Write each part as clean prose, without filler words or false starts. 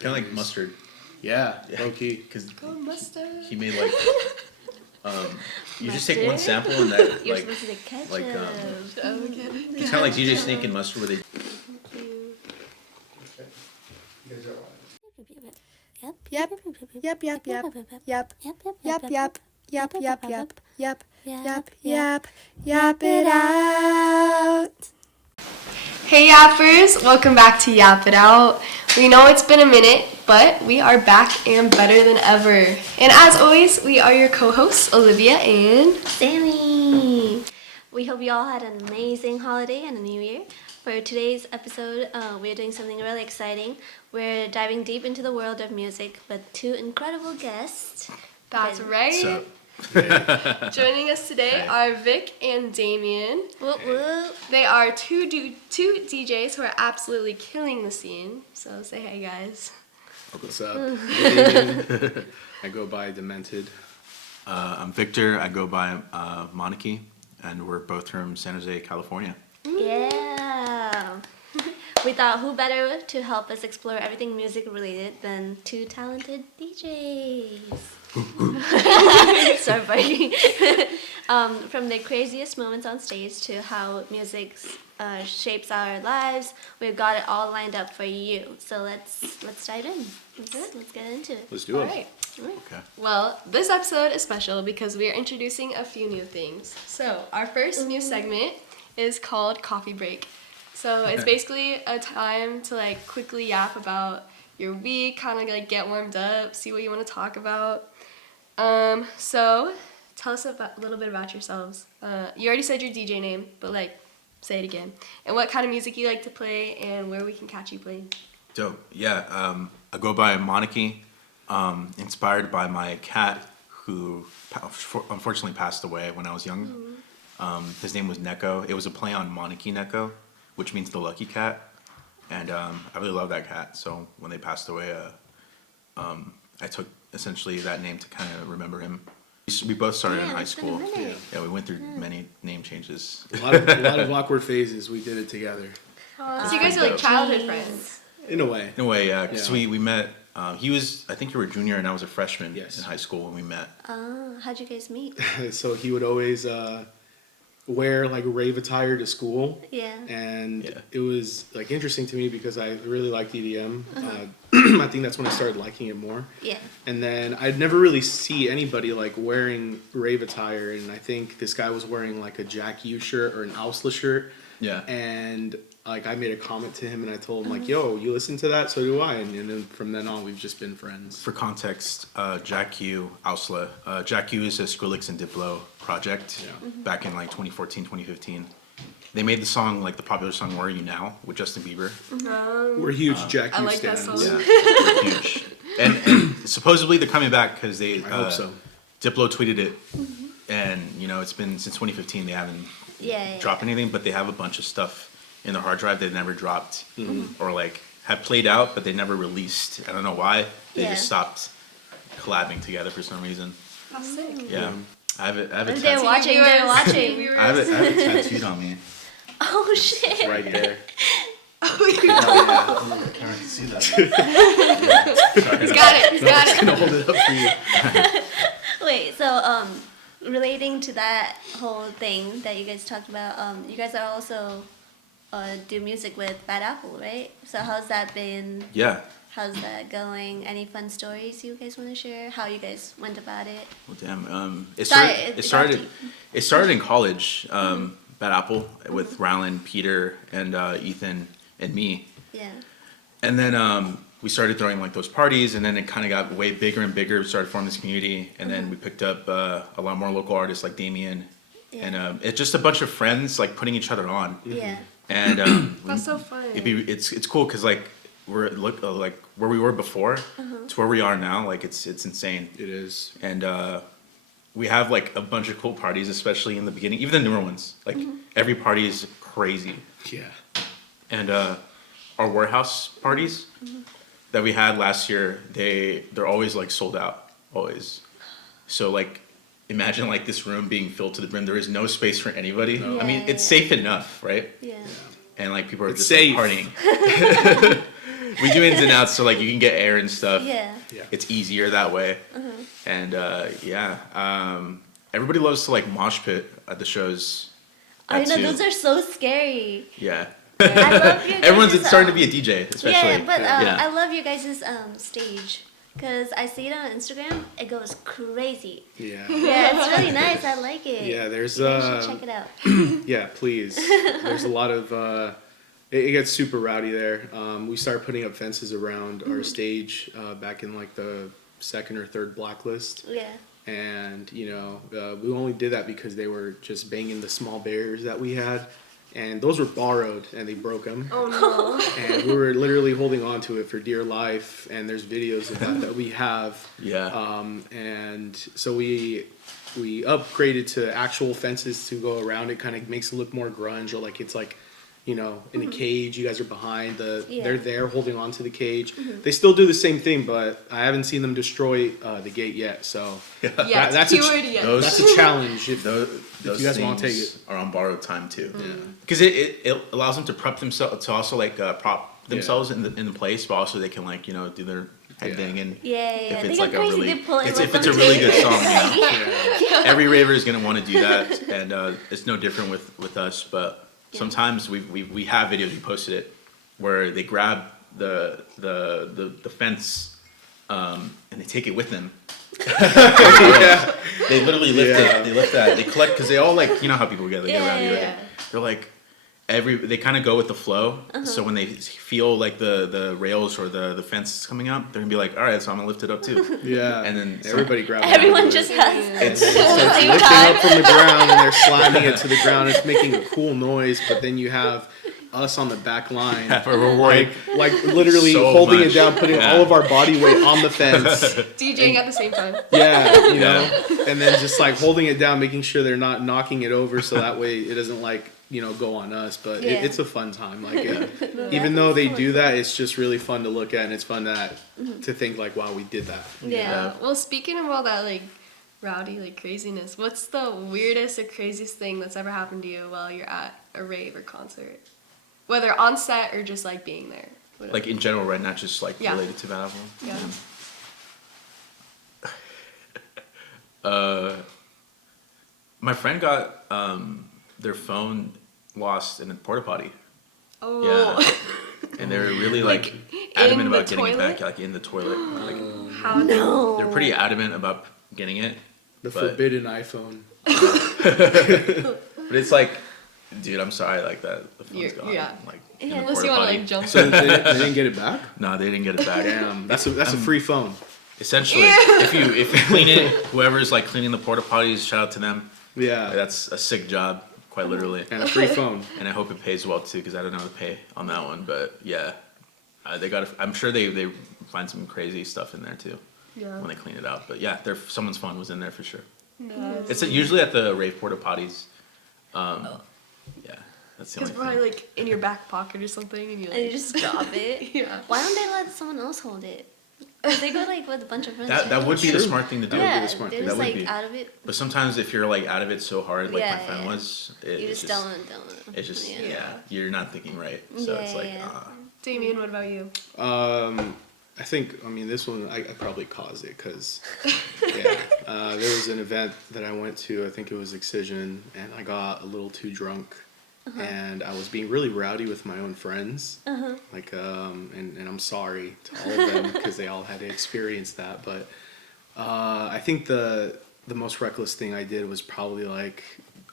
Kind of like Mustard. Yeah, low key. Because Go Mustard. he made like, you just take one sample and that You're like, supposed to say ketchup. like, Okay. it's kind of like DJ Snake and Mustard where they. Yep. Yep. Yep. Yep. Yep. Yep. Yep. Yep. Yep. Yep. Yep. Yep. Yep. Yep. Yep. Yap it out. Hey Yappers, welcome back to Yap It Out. We know it's been a minute, but we are back and better than ever. And as always, we are your co-hosts, Olivia and Sammy! We hope you all had an amazing holiday and a new year. For today's episode, we're doing something really exciting. We're diving deep into the world of music with two incredible guests. that's Good. right. So, Joining us today are Vic and Damien. Whoop whoop. They are two DJs who are absolutely killing the scene. So say hey guys. What's up? Damien. I go by Demented. I'm Victor. I go by Monarchy, and we're both from San Jose, California. Yeah. We thought who better to help us explore everything music related than two talented DJs. Sorry, buddy. From the craziest moments on stage to how music shapes our lives, we've got it all lined up for you. So let's dive in. Let's get into it. Let's do it. All right. Okay. Well, this episode is special because we are introducing a few new things. So, our first new segment is called Coffee Break. So, it's basically a time to like quickly yap about your week, kind of like get warmed up, see what you want to talk about. So, tell us a little bit about yourselves. You already said your DJ name, but like say it again. And what kind of music you like to play and where we can catch you playing. Dope. Yeah. I go by Monarchy, inspired by my cat who unfortunately passed away when I was young. His name was Neko. It was a play on Monarchy Neko, which means the lucky cat. And I really love that cat. So when they passed away, I took essentially that name to kind of remember him. We both started in high it's been a school. minute. Yeah, we went through many name changes. A lot of awkward phases. We did it together. So, you guys are like childhood friends. In a way. In a way, yeah, because Yeah. we met. He was, I think you were a junior and I was a freshman Yes. in high school when we met. How'd you guys meet? So he would always wear like rave attire to school. Yeah. And Yeah. it was like interesting to me because I really liked EDM. I think that's when I started liking it more. Yeah. And then I'd never really see anybody like wearing rave attire, and I think this guy was wearing like a Jack U shirt or an Ausla shirt. Yeah. And like I made a comment to him and I told him like, "Yo, you listen to that? So do I." And then from then on, we've just been friends. For context, Jack U, Ausla. Jack U is a Skrillex and Diplo project back in like 2014, 2015. They made the song, like the popular song "Where Are You Now" with Justin Bieber. We're huge Jack I U like that stans. song. Yeah, huge. And supposedly they're coming back because they. I hope so. Diplo tweeted it, and it's been since 2015 they haven't Yeah. dropped anything, but they have a bunch of stuff in their hard drive they never dropped, or like have played out, but they never released. I don't know why. They Yeah. just stopped collabing together for some reason. How sick. Yeah, I have it. I have it. They're tattooed. watching. They're watching. I have it tattooed on me. Oh shit. Right there. Oh, yeah. Can't see that. He's got it. He's got it. Gonna hold it up for you. Wait, so relating to that whole thing that you guys talked about, you guys are also do music with Bad Apple, right? So how's that been? Yeah. How's that going? Any fun stories you guys want to share? How you guys went about it? Well, damn. It Sorry, started. it It got started. deep. It started in college. Bad Apple with Rylan, Peter, and Ethan and me. Yeah. And then we started throwing like those parties, and then it kind of got way bigger and bigger. We started forming this community, and then we picked up a lot more local artists like Damien, Yeah. and it's just a bunch of friends like putting each other on. Yeah. And That's so fun. it's cool because like we're like where we were before to where we are now. Like it's insane, It is. and we have like a bunch of cool parties, especially in the beginning, even the newer ones. Like every party is crazy. Yeah. And our warehouse parties that we had last year, they're always like sold out, always. So like, imagine like this room being filled to the brim. There is no space for anybody. I mean, it's safe enough, right? Yeah. And like people are It's just safe. like, partying. we do ins and outs, so like you can get air and stuff. Yeah. Yeah. It's easier that way. And everybody loves to like mosh pit at the shows. I know too. those are so scary. Yeah. I love your Everyone's guys' starting to be a DJ, especially. Yeah, but Yeah. I love your guys' stage because I see it on Instagram. It goes crazy. Yeah. Yeah, it's really nice. I like it. Yeah, there's You guys should check it out. yeah, please. There's a lot of it gets super rowdy there. We started putting up fences around our stage back in like the second or third blacklist. Yeah. And we only did that because they were just banging the small barriers that we had, and those were borrowed and they broke them. Oh no. And we were literally holding on to it for dear life, and there's videos of that we have. Yeah. And so we upgraded to actual fences to go around it. Kind of makes it look more grunge, or like it's like, in a cage. You guys are behind Yeah. they're there holding on to the cage. They still do the same thing, but I haven't seen them destroy the gate yet. So Yeah, that's keyword yes. Those- that's a challenge. If Those you guys wanna things take it. are on borrowed time too. Yeah. Because it allows them to prep themselves to also like prop themselves in the place, but also they can like do their head Yeah. thing and Yeah, if they it's go like a crazy. really They pull it if with it's a them really too. good song. Yeah. Every raver is gonna want to do that, and it's no different with us. But sometimes we have videos, we posted it, where they grab the fence and they take it with them. They literally lift Yeah. it. They lift that. They collect because they all like how people get Yeah, rowdy, right? yeah. They're like they kind of go with the flow. So when they feel like the rails or the fence is coming up, they're gonna be like, all right, so I'm gonna lift it up too. Yeah. And then everybody grabs Everyone it. just has It's at the same lifting time. up from the ground, and they're slamming it to the ground. It's making a cool noise, but then you have us on the back line, reward. like literally So holding much. it down, putting Yeah. all of our body weight on the fence. DJing at the same time. Yeah, and then just like holding it down, making sure they're not knocking it over, so that way it doesn't like go on us. But Yeah. it's a fun time. Like even though they do that, it's just really fun to look at, and it's fun to think like, wow, we did that. Yeah. Well, speaking of all that like rowdy like craziness, what's the weirdest or craziest thing that's ever happened to you while you're at a rave or concert? Whether on set or just like being there. Whatever. Like in general, right? Not just like Yeah. related to that album. Yeah. My friend got their phone lost in a porta potty. Oh. Yeah. And they were really like in adamant the about getting it back, toilet? like in the toilet. Like How No. they're pretty adamant about getting it. The But- forbidden iPhone. But it's like, dude, I'm sorry, like that. The phone's You're- gone. yeah. Like Yeah. in the Unless porta you want to potty. like jump. So they didn't get it back. No, they didn't get it back. Damn, that's a free phone. Essentially, if you clean it, whoever's like cleaning the porta potties, shout out to them. Yeah, That's a sick job, quite literally. and a free phone. And I hope it pays well too, because I don't know the pay on that one. But yeah, they got. I'm sure they find some crazy stuff in there too Yeah. when they clean it out. But yeah, someone's phone was in there for sure. Nice. It's usually at the rave porta potties. Yeah, that's the It's only probably thing. like in your back pocket or something, and you And you like. just drop it. Yeah. Why don't they let someone else hold it? 'Cause they go like with a bunch of friends. That right? would be the True. smart thing to do. would be Yeah, the smart they're thing. just That would like be. out of it. But sometimes if you're like out of it so hard, like Yeah, my friend yeah. was, You it's just don't. It's just Yeah. yeah. You're not thinking right. So it's like Yeah. Damien, what about you? I think, this one, I probably caused it because, there was an event that I went to, I think it was Excision, and I got a little too drunk, and I was being really rowdy with my own friends, like, and I'm sorry to all of them because they all had to experience that, but I think the most reckless thing I did was probably like,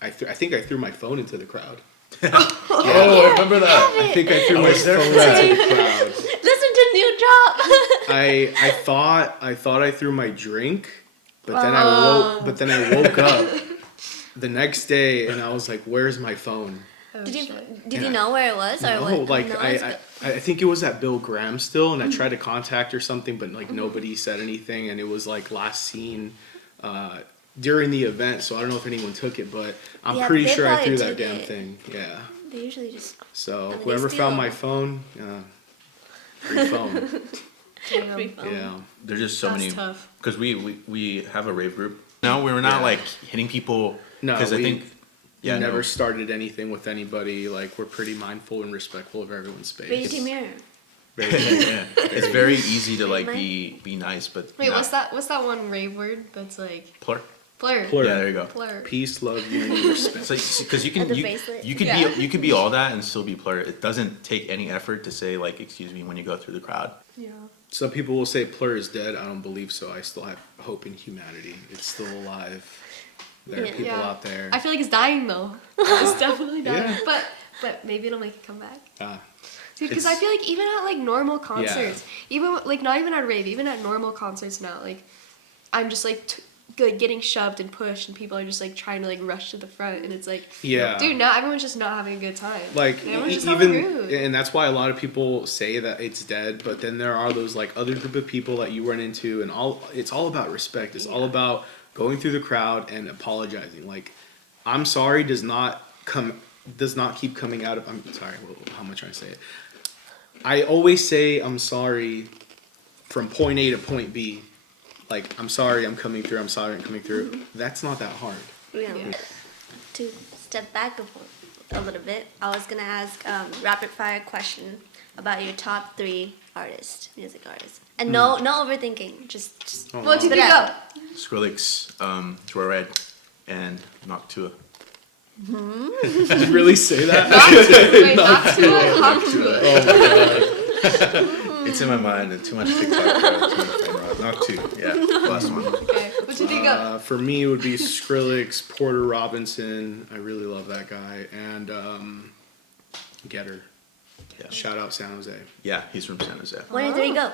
I think I threw my phone into the crowd. Oh, I remember that. I think I threw my was there phone for that. into the crowd. Listen to New Drop. I thought I threw my drink, but then I woke up the next day and I was like, "Where's my phone?" Oh, Did you shit. did you know where it was or No, what? like No, I think it was at Bill Graham still, and I tried to contact or something, but like nobody said anything, and it was like last seen during the event, so I don't know if anyone took it, but I'm Yeah, pretty they sure I probably threw that took damn it. thing. Yeah. They usually just So And they whoever steal. found my phone, free phone. Damn. free phone. Yeah. There's just so That's many tough. because we have a rave group. No, we're not Yeah. like hitting people. No, because I we- think Yeah, never no. started anything with anybody. Like we're pretty mindful and respectful of everyone's space. Raise your mirror. Very Yeah. It's very easy to like Mine? be nice, but Wait, not- what's that one rave word that's like plur? plur? Plur. Yeah, there you go. Plur. peace, love, unity, respect. So because you can And the bracelet. you could Yeah. be you could be all that and still be plur. It doesn't take any effort to say like excuse me when you go through the crowd. Yeah. Some people will say plur is dead. I don't believe so. I still have hope in humanity. It's still alive. There are Yeah. people out there. I feel like it's dying though. It's definitely dying. Yeah. But maybe it'll make it come back. Ah, Dude, because I It's- feel like even at like normal concerts, even like not even at rave, even at normal concerts now, like I'm just like like getting shoved and pushed, and people are just like trying to like rush to the front, and it's like, yeah. dude, now everyone's just not having a good time. Like everyone's just even, having rude. and that's why a lot of people say that it's dead. But then there are those like other group of people that you run into, and it's all about respect. It's all about going through the crowd and apologizing. Like, I'm sorry does not keep coming out of. I'm sorry. How am I trying to say it? I always say I'm sorry from point A to point B. Like, I'm sorry I'm coming through. I'm sorry I'm coming through. That's not that hard. Yeah. To step back a little bit, I was gonna ask rapid fire question about your top 3 music artists, and no overthinking. Just Oh, What do you wow. think Yeah. of? Skrillex, Joyride, and Noctua. Did you really say that? Wait, not to it, hop to it. It's in my mind. And too much TikTok. Too much Noctua. Yeah, last one. Okay, what do you think of? For me, it would be Skrillex, Porter Robinson. I really love that guy, and Getter. Yeah. Shout out San Jose. Yeah, he's from San Jose. 1 or 3 go.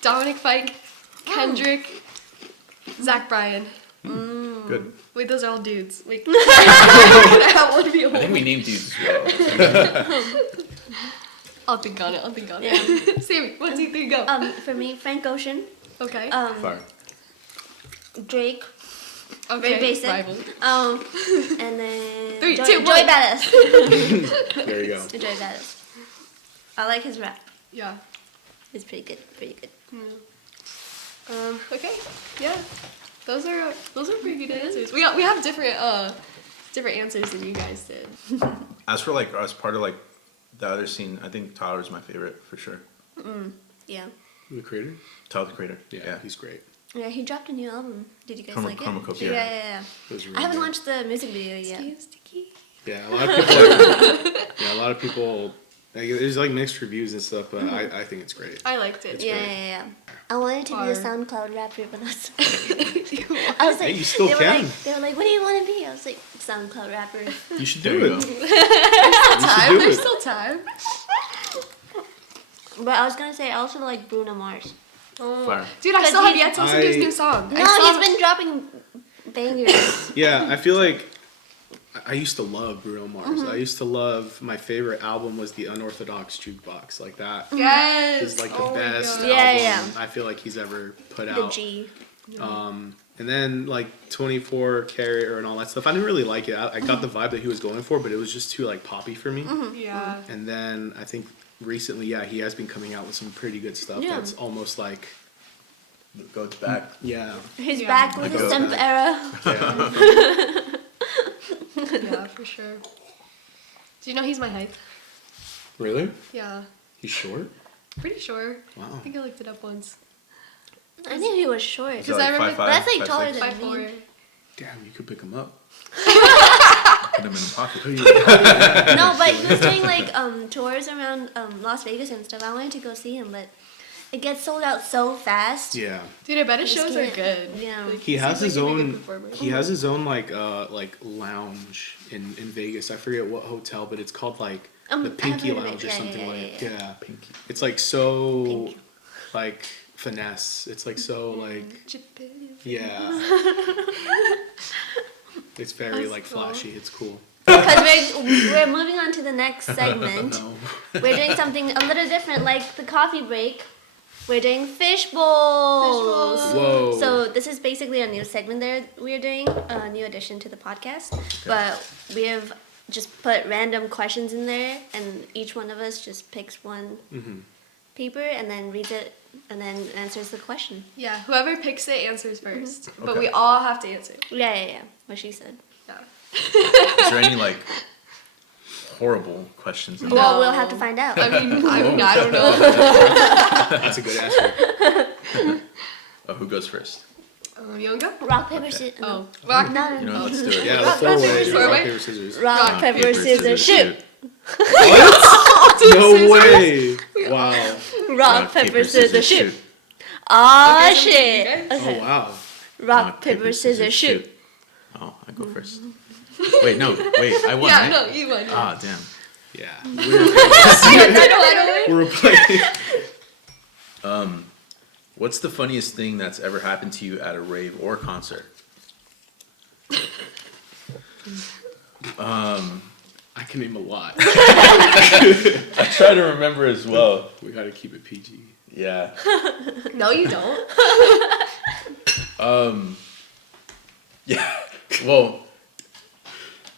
Dominic Fike, Kendrick, Zach Bryan. Good. Wait, those are all dudes. Wait, I want to be a I think woman. we named these as well. I'll think on it. Sammy, 1, 2, 3, go. For me, Frank Ocean, Okay. Fire. Drake, Okay. very basic. Rival. And then 3, Joy, 2, Joy 1. Badass. There you go. Joy Badass. I like his rap. Yeah. It's pretty good. Pretty good. Okay. Yeah. Those are pretty good answers. We have different answers than you guys did. As for like as part of like the other scene, I think Tyler's my favorite for sure. Yeah. The creator? Tyler the Creator. Yeah, he's great. Yeah, he dropped a new album. Did you guys Chroma- like it? Chromacopia. Yeah. It was really I haven't good. watched the music video yet. Yeah, a lot of people. A lot of people. Like, there's like mixed reviews and stuff, but I think it's great. I liked it. Yeah. I wanted to be a Far. SoundCloud rapper, but I was like, Hey, you still they can. They were like, what do you want to be? I was like, SoundCloud rapper. You should There do you it. go. Time. do There's it. still time. But I was gonna say I also like Bruno Mars. Oh. Fire. Dude, I still Because have yet to listen to his I- new song. No, I still he's been dropping bangers. Yeah, I feel like I used to love Bruno Mars. I used to love. My favorite album was the Unorthodox Jukebox. Like that Yes. is like the Oh my best God. Yeah, album I feel like he's ever put The out. G. And then like 24 Karat and all that stuff. I didn't really like it. I got the vibe that he was going for, but it was just too like poppy for me. Yeah. And then I think recently, he has been coming out with some pretty good stuff. Yeah. That's almost like Goes back. yeah. He's Yeah. back with I his go synth back. era. Yeah, for sure. Do you know he's my height? Really? Yeah. He's short. Pretty sure. Wow. I think I looked it up once. I knew he was short. Is that I like remember- 5'5", That's, like, 5'6"? taller than- 5'4". Damn, you could pick him up. Put him in the pocket. No, but he was doing like tours around Las Vegas and stuff. I wanted to go see him, but it gets sold out so fast. Yeah. Dude, I bet his just shows are can't- good. yeah. Like, He has seems his like he'd be a own. good performer. He has his own like lounge in Vegas. I forget what hotel, but it's called like the I've Pinky heard of it. Lounge or Yeah, something yeah, like. yeah. Yeah. Pinky. It's like so Pink. like finesse. It's like so like yeah. It's very That's like cool. flashy. It's cool. Because we're moving on to the next segment. No. We're doing something a little different, like the coffee break. We're doing fish bowls. Whoa. So this is basically a new segment there we're doing, a new addition to the podcast. But we have just put random questions in there, and each one of us just picks one paper and then reads it and then answers the question. Yeah, whoever picks it answers first. But Okay. we all have to answer. Yeah. What she said. Yeah. Is there any like horrible questions. in Well, No. we'll have to find out. I mean, I don't know. That's a good answer. there. Oh, who goes first? You wanna go? Rock, paper, scissors. Oh, rock. No, You no, know, let's do it. Yeah, the Rock, four paper, way. scissors. Rock, paper, scissors. Rock, paper, scissors, shoot. No way. Wow. Rock, paper, scissors, shoot. Oh, Okay, shit. okay. Oh, Okay. wow. Rock, paper, scissors, shoot. Oh, I go first. Wait, no, wait, I won, Yeah, right? no, you won. Ah, damn. Yeah. I We're playing. What's the funniest thing that's ever happened to you at a rave or concert? I can name a lot. I try to remember as well. We gotta keep it PG. Yeah. don't know. No, you don't. Yeah. Well,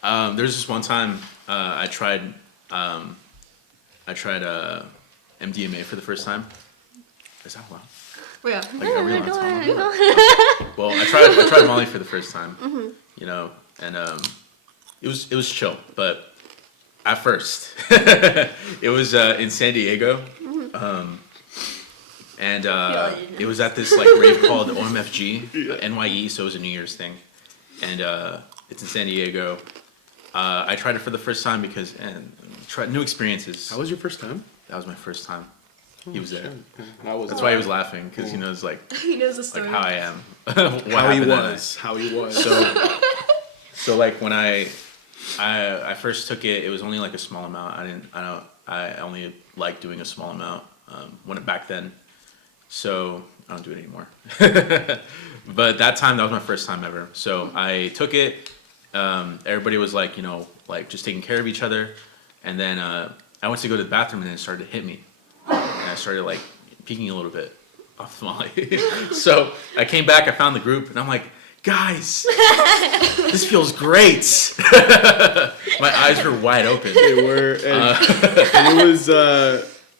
there's this one time I tried MDMA for the first time. Is that loud? Yeah. Like, are we allowed to Go talk ahead, about go it? ahead. Well, I tried Molly for the first time. You know, and it was chill, but at first it was in San Diego. And it was at this like rave called OMFG NYE, so it was a New Year's thing, and it's in San Diego. I tried it for the first time because tried new experiences. How was your first time? That was my first time. He was there. How was That's why he was laughing because he knows like He knows the story. how I am. what How he happened that night. was. How he was. So like when I first took it, it was only like a small amount. I only liked doing a small amount when back then. So I don't do it anymore. But that time, that was my first time ever. So I took it. Everybody was like, you know, like just taking care of each other. And then I went to go to the bathroom and then it started to hit me. And I started like peeking a little bit off the molly. So I came back, I found the group, and I'm like, guys, this feels great. My eyes were wide open. They were, and it was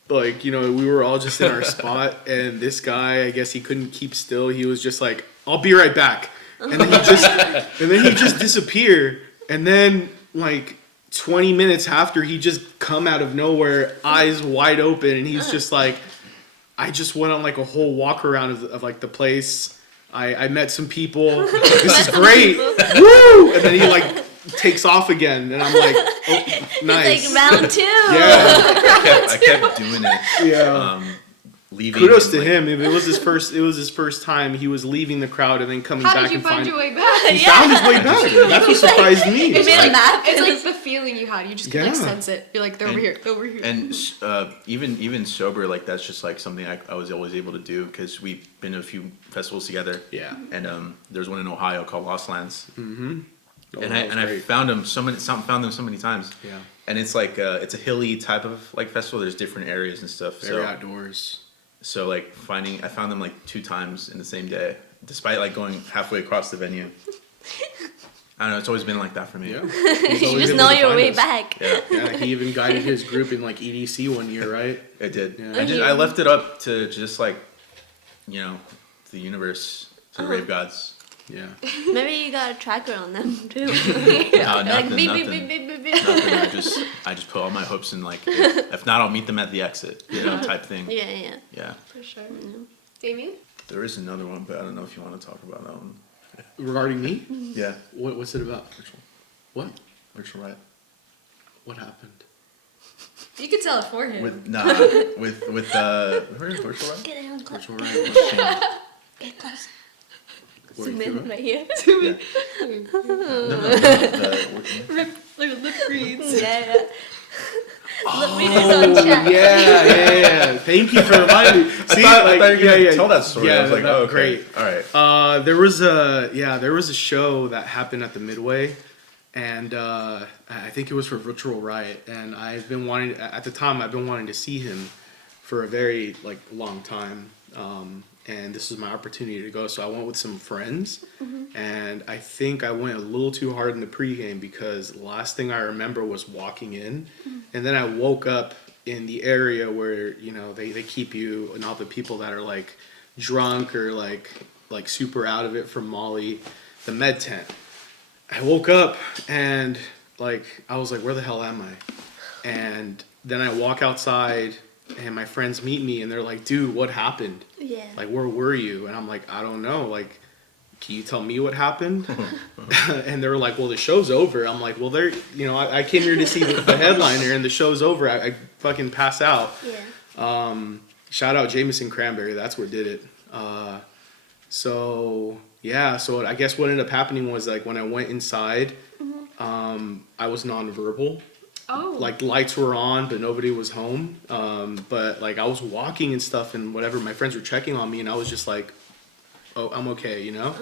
like, you know, we were all just in our spot, and this guy, I guess he couldn't keep still. He was just like, "I'll be right back," and then he just disappear, and then like 20 minutes after, he just come out of nowhere, eyes wide open, and he's just like, I just went on like a whole walk around of like the place. I met some people. This is great. Woo! And then he like takes off again, and I'm like, oh, nice. Like round two. Yeah, I kept doing it. yeah. Leaving. Kudos to like, him. If it was his first time, he was leaving the crowd and then coming How back did you and find your way back? He found his way back. That's what surprised me. You made a map. It's like the feeling you had. You just can like Yeah. sense it. You're like, they're over here, over here. And even sober, like that's just like something I was always able to do because we've been to a few festivals together. Yeah. And there's one in Ohio called Lost Lands, Oh, and that I was and I great. found them so many times. Yeah. And it's like it's a hilly type of like festival. There's different areas and stuff. Very outdoors. So like I found them like 2 times in the same day, despite like going halfway across the venue. I don't know. It's always been like that for me. Yeah. You just know your way back. Yeah, Yeah, he even guided his group in like EDC one year, right? it did. Yeah. I left it up to just like, you know, the universe, to the rave gods. Yeah. Maybe you got a tracker on them too. No, Like nothing, beep, nothing. beep, beep, beep, beep, beep. Nothing. I just put all my hopes in like, if not, I'll meet them at the exit, you know, type thing. Yeah, yeah. Yeah. For sure. Damien? There is another one, but I don't know if you want to talk about that one. Regarding me, Yeah. what's it about? What? Virtual Riot. What happened? You could tell it for him. With Virtual Riot? Get it close. Virtual Riot. Get close. Where Zoom you in from? right here. Look, lip reads. Yeah, yeah. Look, read this on chat. Yeah. Thank you for reminding me. I thought you were gonna tell that story. Yeah, I was like, that- oh, okay. great. All right. There was a show that happened at the Midway, and I think it was for Virtual Riot, and I've been wanting to see him for a very like long time, and this was my opportunity to go. So I went with some friends, and I think I went a little too hard in the pregame because the last thing I remember was walking in, and then I woke up in the area where you know they keep you and all the people that are like drunk or like super out of it from Molly, the med tent. I woke up and like I was like, where the hell am I? And then I walk outside, and my friends meet me, and they're like, "Dude, what happened? Yeah. Like, where were you?" And I'm like, "I don't know. Like, can you tell me what happened?" And they were like, "Well, the show's over." I'm like, "Well, I came here to see the headliner, and the show's over. I fucking pass out." Yeah. Shout out Jameson Cranberry. That's what did it. So I guess what ended up happening was like when I went inside, I was nonverbal. Oh. Like lights were on, but nobody was home. But like I was walking and stuff, and whatever. My friends were checking on me, and I was just like, "Oh, I'm okay," you know.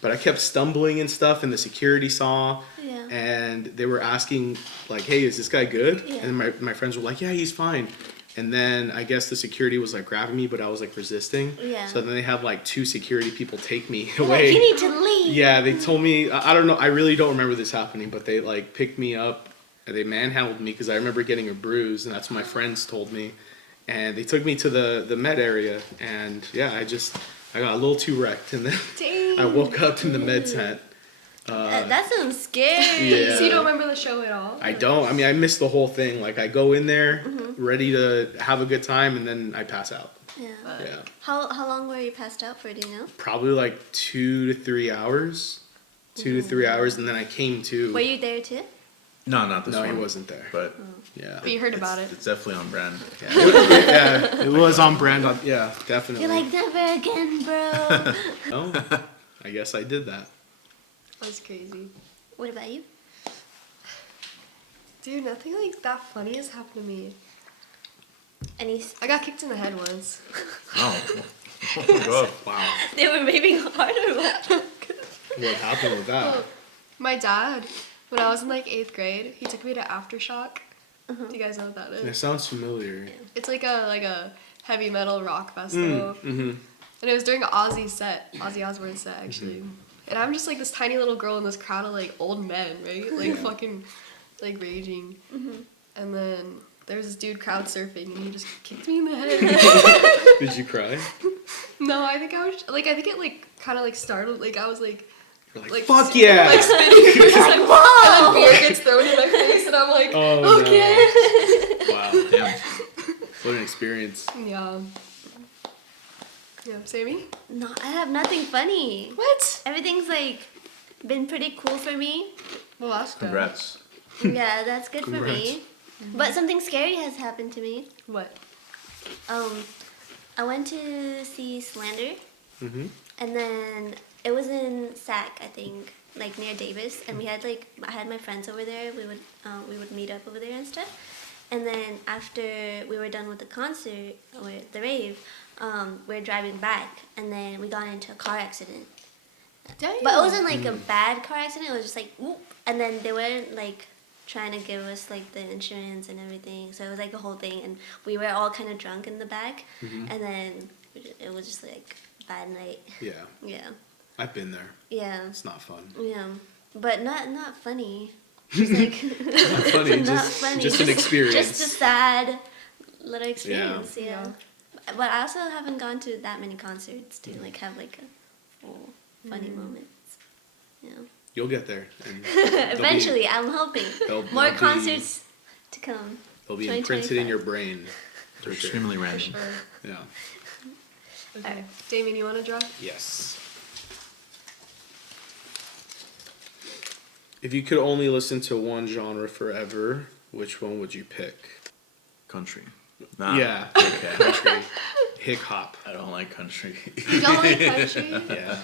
But I kept stumbling and stuff, and the security saw, Yeah. and they were asking like, "Hey, is this guy good?" Yeah. And my friends were like, "Yeah, he's fine." And then I guess the security was like grabbing me, but I was like resisting. Yeah. So then they had like 2 security people take me Like, away. you need to leave. Yeah, they told me, I don't know, I really don't remember this happening, but they like picked me up and they manhandled me because I remember getting a bruise, and that's what my friends told me. And they took me to the med area, and yeah, I got a little too wrecked, and then Dang. I woke up in the med tent. That sounds scary. Yeah. So you don't remember the show at all? I don't, I mean, I missed the whole thing. Like, I go in there ready to have a good time, and then I pass out. Yeah. Yeah. How long were you passed out for? Do you know? Probably like 2 to 3 hours. 2 to 3 hours, and then I came to. Were you there too? No, not this No, one. he wasn't there. But Yeah. But you heard about it. it's definitely on brand. Yeah, it was on brand. Yeah, definitely. You're like, never again, bro. Oh, I guess I did that. That's crazy. What about you? Dude, nothing like that funny has happened to me. Any? I got kicked in the head once. Oh. Oh my god. Wow. They were raving hard or what? What happened with that? My dad, when I was in like 8th grade, he took me to Aftershock. Do you guys know what that It is? sounds familiar. It's like a heavy metal rock festival. Mm-hmm. And it was during Ozzy Osbourne's set actually. And I'm just like this tiny little girl in this crowd of like old men, right? Like fucking like raging. And then there was this dude crowd surfing, and he just kicked me in the head. Did you cry? No, I think I was like I think it like kind of like startled. Like I was like You're like, like fuck yeah! like spinning. Just like, and then beer gets thrown in my face, and I'm like, Oh, okay. Wow. Damn. What an experience. Yeah. Yeah, Sammy? No, I have nothing funny. What? Everything's like been pretty cool for me. Well, that's good. Congrats. Yeah, that's good for Congrats. me. But something scary has happened to me. What? I went to see Slander, Mm-hmm. and then it was in Sac, I think, like near Davis, and we had like I had my friends over there. We would meet up over there and stuff. And then after we were done with the concert or the rave, we were driving back, and then we got into a car accident. Dang. But it wasn't like a bad car accident. It was just like whoop, and then they weren't like trying to give us like the insurance and everything. So it was like a whole thing, and we were all kind of drunk in the back, and then it was just like a bad night. Yeah. Yeah, I've been there. yeah, It's not fun. yeah, but not funny. Just like Not funny. not just, funny. just an experience. Just a sad little experience. Yeah. Yeah. But I also haven't gone to that many concerts to like have like a full funny moments. Yeah. You'll get there. And Eventually, I'm hoping. they'll More be- concerts to come. They'll be imprinted in 2025. your brain. They're For sure. extremely random. Sure. Yeah. Okay. Damien, you want to draw? Yes. If you could only listen to one genre forever, which one would you pick? Country. Nah. Yeah. Okay. Country. Hip hop. I don't like country. You don't like country? Yeah.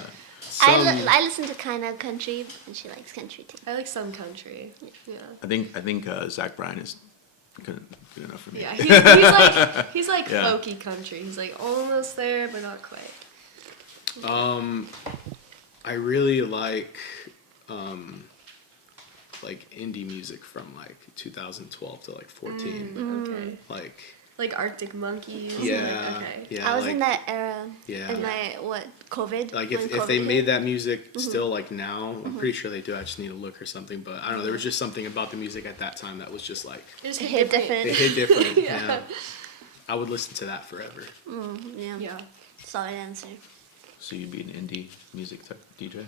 I listen to kind of country, and she likes country too. I like some country. Yeah. I think Zach Bryan is good enough for me. Yeah, he's like Yeah. folky country. He's like almost there, but not quite. I really like indie music from like 2012 to like 14. Okay. Like Arctic Monkeys. yeah, Okay. yeah. I was like, in that era. Yeah. In my COVID. Like when if COVID they hit. made that music still like now, I'm pretty sure they do. I just need to look or something. But I don't know. There was just something about the music at that time that was just like It just It hit hit different. it different. hit different. Yeah. Yeah. I would listen to that forever. Yeah. Yeah. Solid answer. So you'd be an indie music type DJ?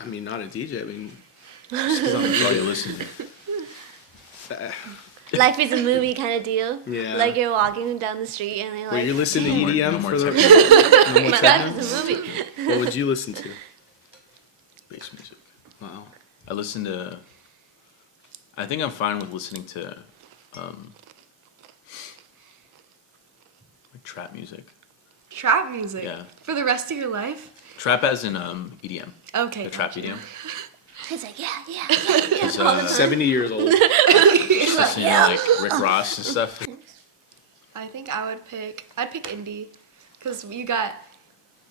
I mean, not a DJ. I mean, Just because I'm a DJ listener. life is a movie kind of deal. Yeah. Like you're walking down the street and they're Wait, you're like, listening to No more- EDM no more for the techno. no more life techno? is a movie. What would you listen to? Bass music. Wow. I listen to. I think I'm fine with listening to, like trap music. Trap music. Yeah. For the rest of your life. Trap as in EDM. Okay. The trap gotcha. EDM. He's like, yeah. 'Cause, all the time. 70 years old. Listening to like Rick Ross and stuff. I think I'd pick indie, cause you got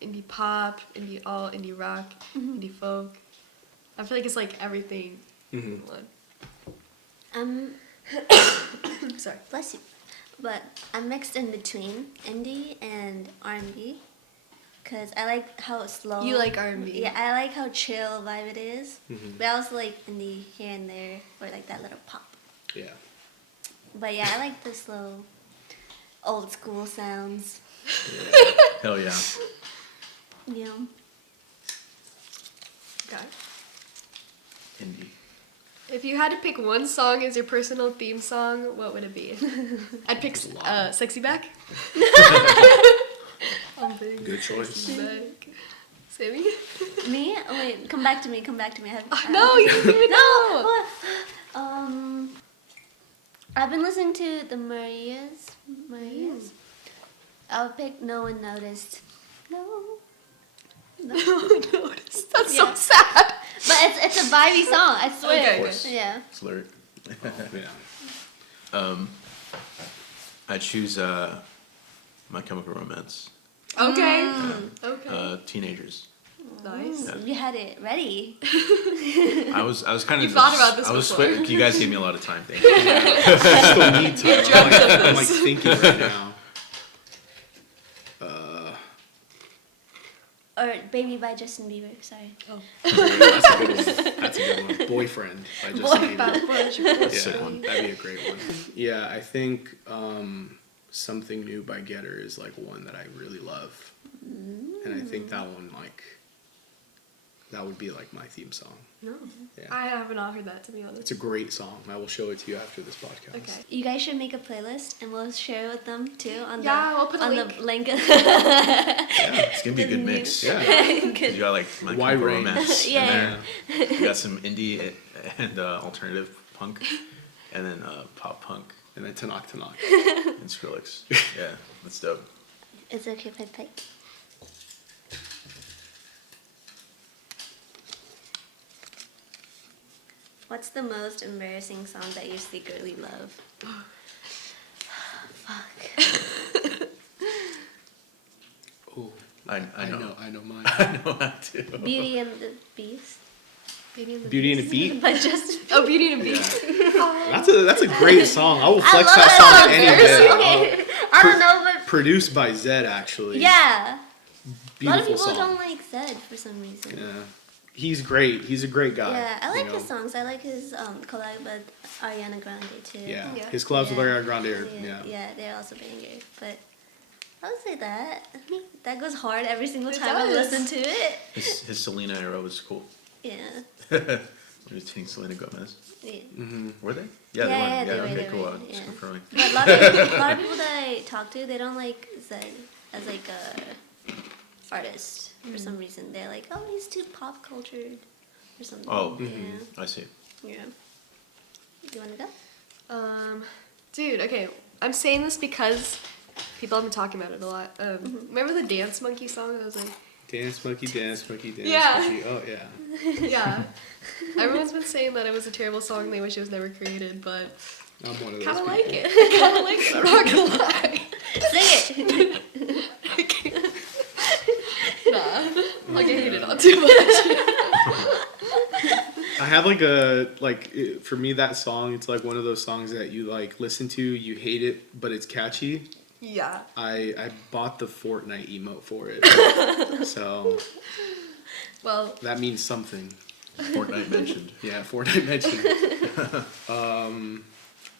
indie pop, indie rock, indie folk. I feel like it's like everything. in one. Sorry. Bless you. But I'm mixed in between indie and R&B, cause I like how slow. You like R&B. Yeah, I like how chill vibe it is. But I also like indie here and there, or like that little pop. Yeah. But yeah, I like the slow, old school sounds. Hell yeah. You know. Okay. Indie. If you had to pick one song as your personal theme song, what would it be? I'd pick Sexy Back. Good choice. Sexy Back. Sammy? Me? Oh wait, come back to me. No, you didn't even know. What? I've been listening to the Marias. I'll pick No One Noticed. No. No one noticed. That's Yeah. so sad. But it's a vibey song, I swear. Okay, Of course. Yeah. It's lyric. Yeah. I choose My Chemical Romance. Okay. Okay. Teenagers. Nice. Yeah. You had it ready. I was kind of. You thought about this I was before. You guys gave me a lot of time. Thank you. I still need to. I'm like this. thinking right now. Or Baby by Justin Bieber, sorry. That's a good one. That's a good one. Boyfriend by Justin Bieber. Sick Yeah, one. that'd be a great one. Yeah, I think Something New by Getter is like one that I really love. And I think that one that would be like my theme song. No. Yeah. I have not heard that, to be honest. It's a great song. I will show it to you after this podcast. Okay. You guys should make a playlist and we'll share it with them too on Yeah, we'll put a the link. link. It's gonna be a good mix. Yeah. 'Cause you got like My Wide Chemical range. Romance. Yeah. And then you got some indie and alternative punk, and then pop punk And then Tanakh. and Skrillex. Yeah, that's dope. It's okay if I pick. What's the most embarrassing song that you secretly love? Fuck. Oh, I know. I know mine. I know that too. Beauty and the Beast. Beauty and the Beat. But just Oh, Beauty and the Yeah. Beast. That's a great song. I will I flex love that that song song. any day. Okay. I don't know, but Produced by Zed, actually. yeah. A lot of Beautiful people song. don't like Zed for some reason. Yeah. He's great. He's a great guy. Yeah, I you like know? his songs. I like his collab with Ariana Grande too. Yeah. Yeah. His collabs with Yeah. Ariana Grande are, yeah. Yeah, they're also bangers. But I would say that. That goes hard every single It time I does. listen to it. His Selena era was cool. Yeah. He was dating Selena Gomez. Yeah. Were they? Yeah, they were. yeah, they were, okay, they cool. were, I'm just yeah. confirming. But a lot of people that I talk to, they don't like Zed as like a artist for some reason. They're like, oh, he's too pop cultured or something. Oh, Yeah. I see. Yeah. Do you want to go? Dude, okay. I'm saying this because people have been talking about it a lot. Remember the Dance Monkey song that was like, Dance Monkey, Dance Monkey, Dance Yeah. Monkey. Oh, yeah. yeah. Everyone's been saying that it was a terrible song and they wish it was never created, but I'm one of those kind of people. like it. Kind of like it, I'm not gonna lie. Sing it! I can't. Nah. Like, I hate it on too much. I have for me, that song, it's like one of those songs that you like listen to, you hate it, but it's catchy. Yeah. I bought the Fortnite emote for it. So Well, that means something. Fortnite mentioned. Yeah, Fortnite mentioned.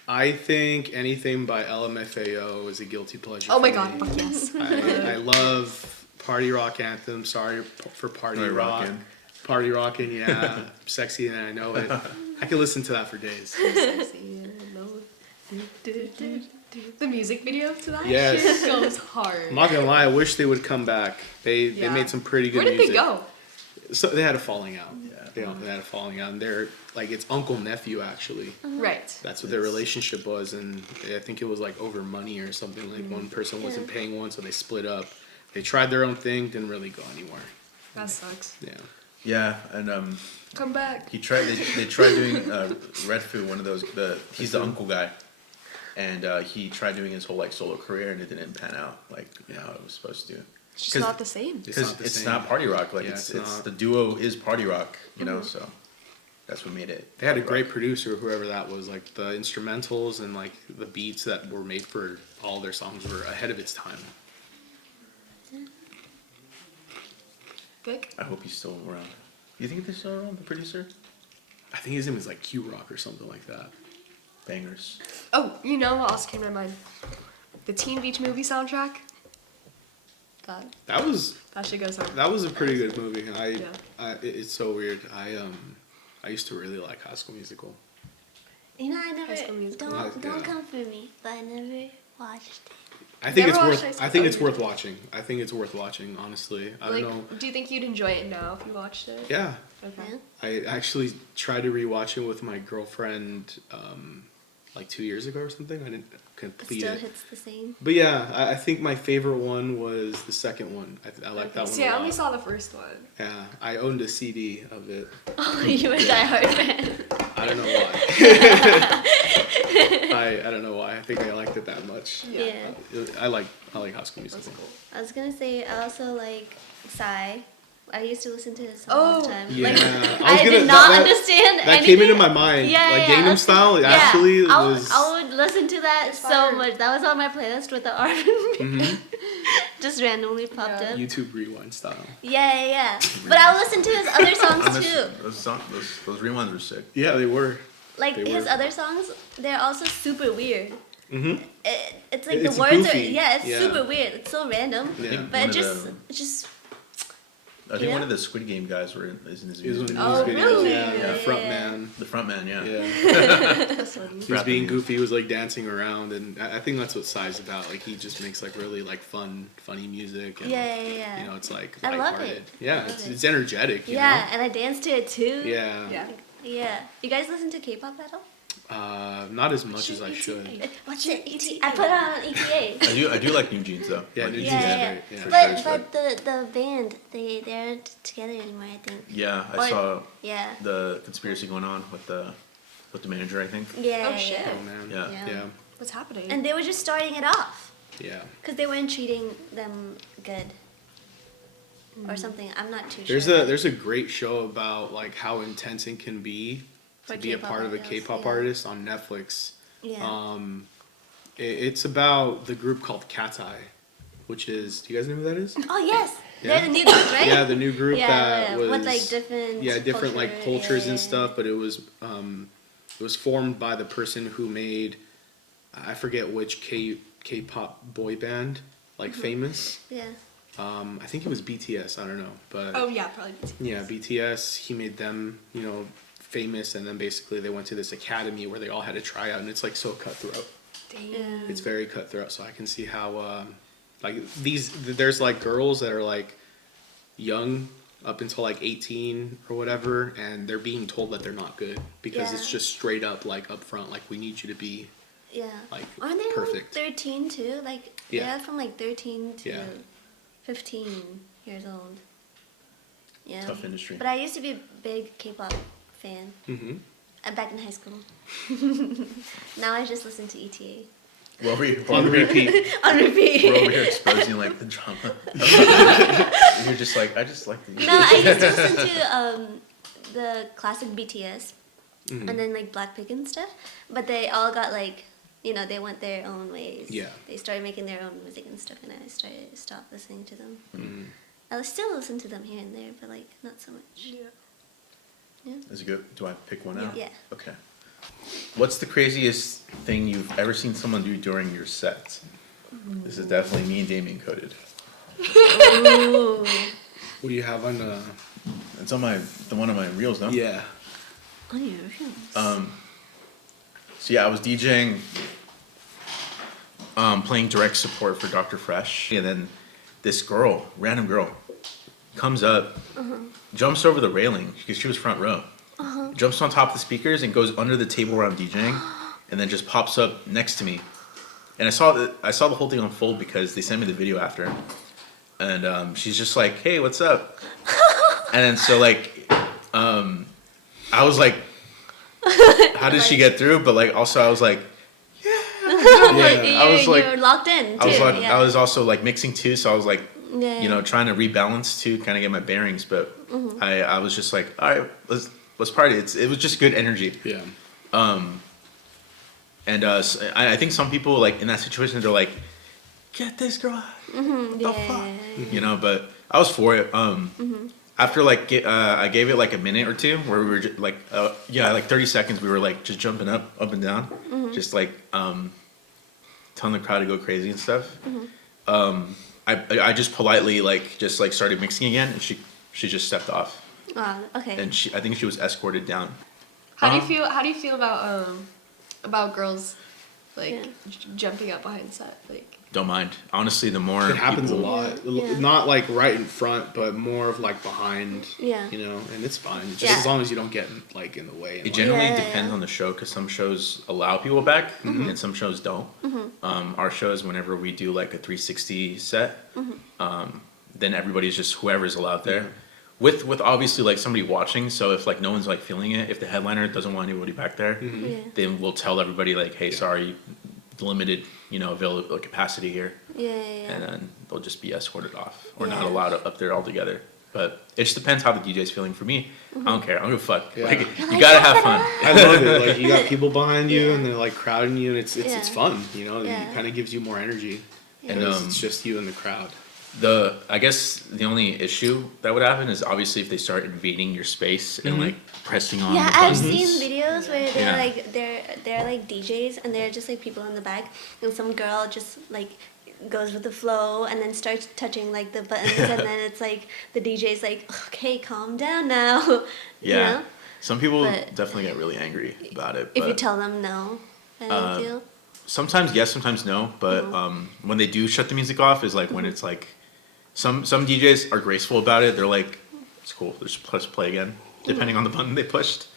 I think anything by LMFAO is a guilty pleasure. oh my for god, me. fuck yes. I love party rock anthem. Sorry for party Party rock. rockin'. Party rocking, yeah. Sexy and I know it. I can listen to that for days. Sexy, no. The music video to that Yes. shit goes hard. I'm not gonna lie, I wish they would come back. They Yeah. made some pretty good Where did music. they go? So they had a falling out. Yeah. They had a falling out, and they're like it's uncle nephew actually. Right. That's what their relationship was, and I think it was like over money or something. Like one person wasn't paying one, so they split up. They tried their own thing, didn't really go anywhere. That sucks. Yeah. Yeah, and Come back. he tried. They tried doing Redfoo, one of those. He's the uncle guy, and he tried doing his whole like solo career, and it didn't pan out like how it was supposed to. It's just 'Cause- not the same. It's Because not the it's same. not party rock. Like Yeah, it's it's not. the duo is party rock. You know, so that's what made it. They had a party great rock. producer, whoever that was. Like the instrumentals and like the beats that were made for all their songs were ahead of its time. Vic? I hope he's still around. You think they're still around? The producer? I think his name is like Q Rock or something like that. Bangers. Oh, you know what else came to my mind? The Teen Beach movie soundtrack. That was That shit goes hard. that was a pretty good movie. Yeah. It's so weird. I used to really like High School Musical. You know, I High School never Musical. don't Yeah. come for me, but I never watched it. I think Never it's watched worth. High School I think it's Musical? worth watching. I think it's worth watching. Honestly, I Like, don't know. do you think you'd enjoy it now if you watched it? Yeah, Okay. Yeah. I actually tried to rewatch it with my girlfriend like 2 years ago or something. I didn't But complete still it. hits the same. But yeah, I think my favorite one was the second one. I like that one See, a I lot. only saw the first one. Yeah, I owned a CD of it. Oh, you were a diehard fan. I don't know why. I don't know why. I think I liked it that much. Yeah. I like High School Musical. That's cool. I was gonna say I also like Psy. I used to listen to his song all the Oh, time. Yeah, Like, I was I gonna- did not that- understand That anything. came into my mind. Yeah, like yeah, Gangnam that's- Style. It yeah, actually I was. would listen to that so fire. much. That was on my playlist with the R&B. Mhm. Just randomly popped Yeah. up. YouTube Rewind style. Yeah, yeah, yeah. But I would listen to his other songs I miss- too. those rewinds were sick. Yeah, they were. Like They his were. other songs, they're also super weird. Mm-hmm. It's like It's the words goofy. are it's Yeah. super weird. It's so random. Yeah. think But one it of just the- it just I think Yeah. one of the Squid Game guys is in his He was in music the video. Oh, music videos. really? Yeah, Yeah, front yeah. man. The front man, yeah. Yeah. that's funny. He was Rapping being music. goofy. He was like dancing around, and I think that's what Psy's about. Like he just makes like really like funny music. And, Yeah, yeah, yeah. You know, it's like I love lighthearted. it. Yeah, I love it's, it. it's energetic. You Yeah, and I danced to it too. Know? Yeah. Yeah. Yeah. You guys listen to K-pop at all? Not as much as I should. What's it? I put it on ETA. I do like New Jeans though. Yeah, Like, New Yeah, Jeans is yeah, great. Yeah. For But sure, but the band they aren't together anymore. I think. Yeah, I Or- saw Yeah. the conspiracy going on with the manager. I think. Yeah. Oh, yeah, shit. Oh man. Yeah. Yeah. Yeah. What's happening? And they were just starting it off Yeah. because they weren't treating them good or something. I'm not too There's sure. a great show about like how intense it can be to For be a K-pop part of a idols, K-pop yeah. artist on Netflix. Yeah. It's about the group called Cat's Eye, which is. Do you guys know who that is? Oh yes, Yeah. they're the new group, right? Yeah, the new group Yeah, that yeah, was with like different like culture, cultures yeah, and yeah, stuff. But it was formed by the person who made I forget which K-pop boy band like Mm-hmm. famous. Yeah. I think it was BTS. I don't know, but oh yeah, probably. yeah, BTS. He made them famous, and then basically they went to this academy where they all had to try out, and it's like so cutthroat. Damn. Yeah. It's very cutthroat, so I can see how like there's like girls that are like young up until like 18 or whatever, and they're being told that they're not good because it's Yeah. just straight up like up front, like we need you to be Yeah. like Aren't they perfect. like 13 too? Like Yeah. they're from like 13 to Yeah. 15 years old. Yeah. Tough industry. But I used to be a big K-pop fan Mm-hmm. back in high school. Now I just listen to E ETA Well, On repeat. on repeat. we're over here exposing like the drama. You're just like, I just like the. No, I used to listen to the classic BTS Mhm. and then like Blackpink and stuff. But they all got like, they went their own ways. Yeah. They started making their own music and stuff, and I stopped listening to them. Mhm. I still listen to them here and there, but like not so much. Yeah. Is it good? Do I pick one out? Yeah. Okay. What's the craziest thing you've ever seen someone do during your set? This is definitely me and Damien coded. Ooh. What do you have on? It's on the one of my reels, no? Yeah. On your films. So yeah, I was DJing playing direct support for Dr. Fresh, and then this girl, random girl, comes up, jumps over the railing because she was front row, jumps on top of the speakers and goes under the table where I'm DJing, and then just pops up next to me. And I saw the whole thing unfold because they sent me the video after, and she's just like, "Hey, what's up?" And then so like, I was like, "How did she get through?" But like also I was like, Yeah. I was like- you're locked in too. I was like, yeah. I was also like mixing too, so I was like, Yeah. you know, trying to rebalance too, kind of get my bearings. But I was just like, all right, let's party. It was just good energy. Yeah. And I think some people like in that situation they're like, get this girl out. The fuck? You know, but I was for it. After like I gave it like a minute or two where we were just, like 30 seconds we were like just jumping up and down, just like telling the crowd to go crazy and stuff. I just politely like just like started mixing again, and she just stepped off, Oh, okay. and I think she was escorted down. How do you feel about girls like Yeah. jumping up behind set? Like, Don't mind. Honestly, the more It happens a people- lot. Yeah. Not like right in front, but more of like behind. Yeah. You know, and it's fine. Just Yeah. as long as you don't get like in the way. And, It like, generally Yeah. depends on the show because some shows allow people back and some shows don't. Our shows, whenever we do like a 360 set, then everybody's just whoever's allowed there. With obviously like somebody watching, so if like no one's like feeling it, if the headliner doesn't want anybody back there, Yeah. then we'll tell everybody like, hey, sorry, limited, you know, available capacity here, Yeah, yeah. and then they'll just be escorted off or not Yeah. allowed up there altogether. But it just depends how the DJ's feeling. For me, I don't care. I don't give a fuck. Yeah. Like, you gotta have fun. I love it. Like you got people behind you, and they're like crowding you, and it's Yeah. fun. You know, Yeah. it kind of gives you more energy. And, Because it's just you and the crowd. I guess the only issue that would happen is obviously if they start invading your space and like pressing on Yeah, the I've buttons. seen videos where they're Yeah. like they're like DJs and they're just like people in the back and some girl just like goes with the flow and then starts touching like the buttons and then it's like the DJ's like, okay, calm down now. You Yeah. know? Some people But- definitely get really angry about it. If you But tell them no, kind of deal. sometimes yes, sometimes no. But when they do shut the music off is like when it's like some DJs are graceful about it. They're like, it's cool. Just press play again, depending on the button they pushed.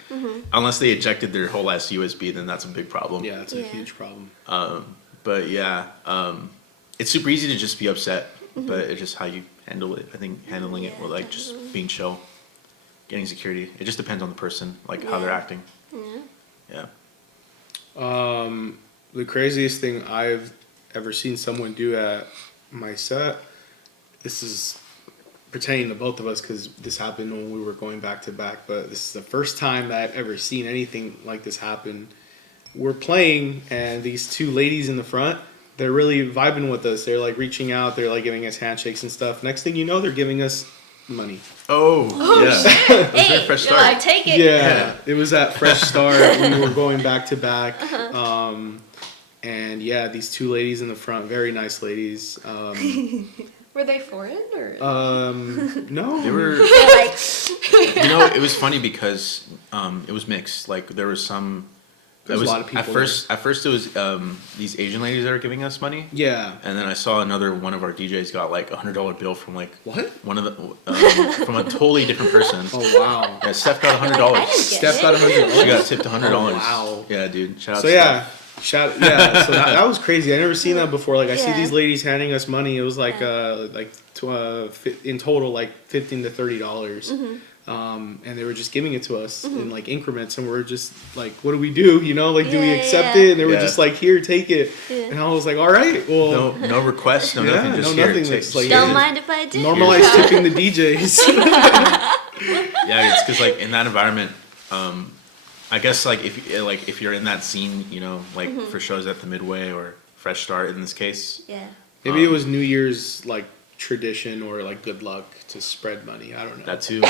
Unless they ejected their whole ass USB, then that's a big problem. Yeah, it's a Yeah. huge problem. But yeah, it's super easy to just be upset, but it's just how you handle it. I think handling it Yeah, with like just being chill, getting security. It just depends on the person, like how they're Yeah. acting. Yeah. Yeah. The craziest thing I've ever seen someone do at my set, this is pertaining to both of us because this happened when we were going back to back, but this is the first time that I've ever seen anything like this happen. We're playing, and these two ladies in the front, they're really vibing with us. They're like reaching out, they're like giving us handshakes and stuff. Next thing you know, they're giving us money. Oh, yeah. It was very fresh Hey, I start. take it. Yeah, it was at Fresh Start. We were going back to back. And yeah, these two ladies in the front, very nice ladies. were they foreign or? No. They were, They're like, you know, it was funny because it was mixed. Like there was some. There's it was, a lot of people At first, it was these Asian ladies that were giving us money. Yeah. And then I saw another one of our DJs got like $100 bill from like What? one of the from a totally different person. Oh wow. Yeah, Steph got I $100. didn't get Steph it. got $100. She got tipped $100. Oh, wow. Yeah, dude. Shout out. So to yeah, Steph. so that was crazy. I never seen that before. Like I see Yeah. these ladies handing us money. It was like Yeah. in total like $15 to $30. Mm-hmm. And they were just giving it to us in like increments, and we're just like, what do we do? You know, like do we Yeah, accept yeah. it? And they were Yeah. just like, here, take it. Yeah. And I was like, all right, well, No requests, no Yeah, nothing. Just no here. nothing. Take, It's like- Don't Yeah. mind if I do. normalize tipping the DJs. Yeah, it's because like in that environment, I guess like if you're in that scene, you know, like for shows at the Midway or Fresh Start in this case. Yeah. Maybe it was New Year's like tradition or like good luck to spread money. I don't know. That too.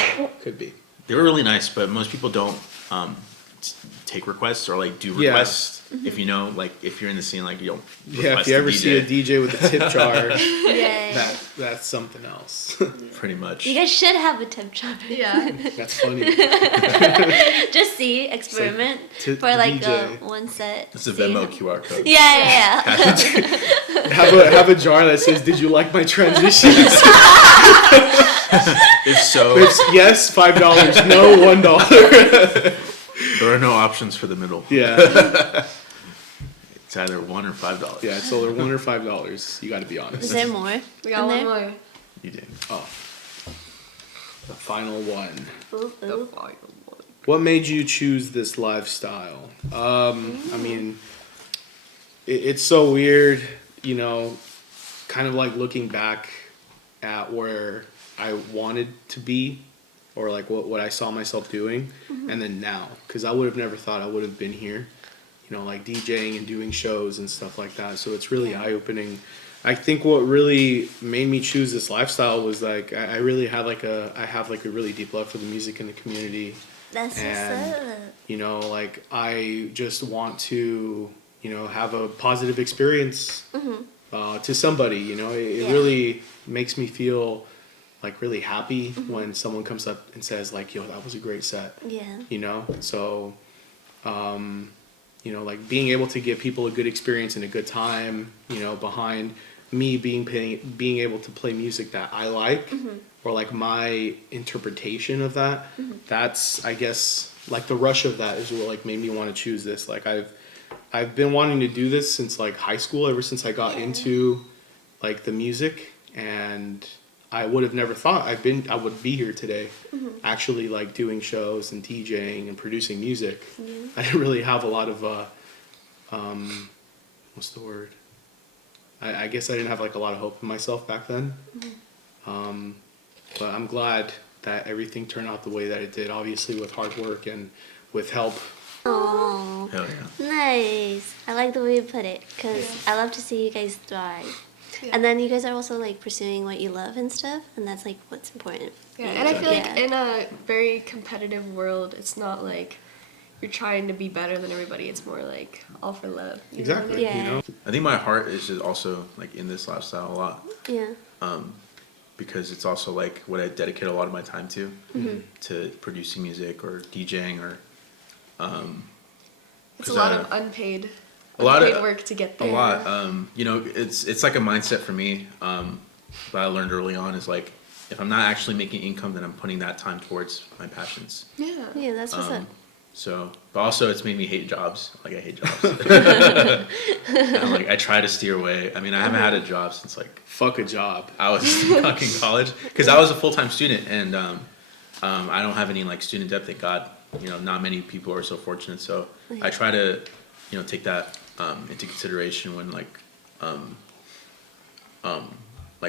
Could be. They were really nice, but most people don't take requests or like do Yeah. requests. If you know, like if you're in the scene, like you'll Yeah, request if you a ever DJ, see a DJ with a tip jar, Yeah. that's something else. pretty much. You guys should have a tip jar. Yeah. That's funny. Just see, experiment tip for like DJ. one set. It's a see Venmo how- QR code. Yeah. Have a jar that says, "Did you like my transitions?" If so, It's yes, $5. No, $1. there are no options for the middle. Yeah, It's either $1 or $5. yeah. It's either $1 or $5. You got to be Is honest. there more? We got in one there? more. You did. Oh, the final one. Ooh, The ooh. final one. What made you choose this lifestyle? I mean, it's so weird, you know, kind of like looking back at where I wanted to be or like what I saw myself doing and then now, because I would have never thought I would have been here, you know, like DJing and doing shows and stuff like that. So it's really eye-opening. I think what really made me choose this lifestyle was like I really had like I have like a really deep love for the music and the community. That's And- what's up. You know, like I just want to, you know, have a positive experience to somebody. You know, it Yeah. really makes me feel like really happy when someone comes up and says like, "Yo, that was a great set." Yeah. You know, so you know, like being able to give people a good experience and a good time, you know, behind me being able to play music that I like or like my interpretation of that. That's, I guess, like the rush of that is what like made me want to choose this. Like I've been wanting to do this since like high school, ever since I got into like the music, and I would have never thought I would be here today, actually like doing shows and DJing and producing music. I didn't really have a lot of what's the word? I guess I didn't have like a lot of hope in myself back then. But I'm glad that everything turned out the way that it did. Obviously, with hard work and with help. Oh, Hell yeah. nice. I like the way you put it because I love to see you guys thrive. Yeah. And then you guys are also like pursuing what you love and stuff, and that's like what's important. Yeah, and I feel like Yeah. in a very competitive world, it's not like you're trying to be better than everybody. It's more like all for love. You know what I Exactly. mean? Yeah. You know. I think my heart is just also like in this lifestyle a lot. Yeah. Because it's also like what I dedicate a lot of my time to producing music or DJing or It's a 'cause, lot of unpaid a lot of- work to get a there. lot. You know, it's like a mindset for me that I learned early on is like if I'm not actually making income, then I'm putting that time towards my passions. Yeah. Yeah, that's what's up. So, but also it's made me hate jobs. Like I hate jobs. And like I try to steer away. I mean, I haven't had a job since like Fuck a job. I was fucking college because I was a full-time student and I don't have any like student debt, thank God. You know, not many people are so fortunate. So I try to, you know, take that into consideration when like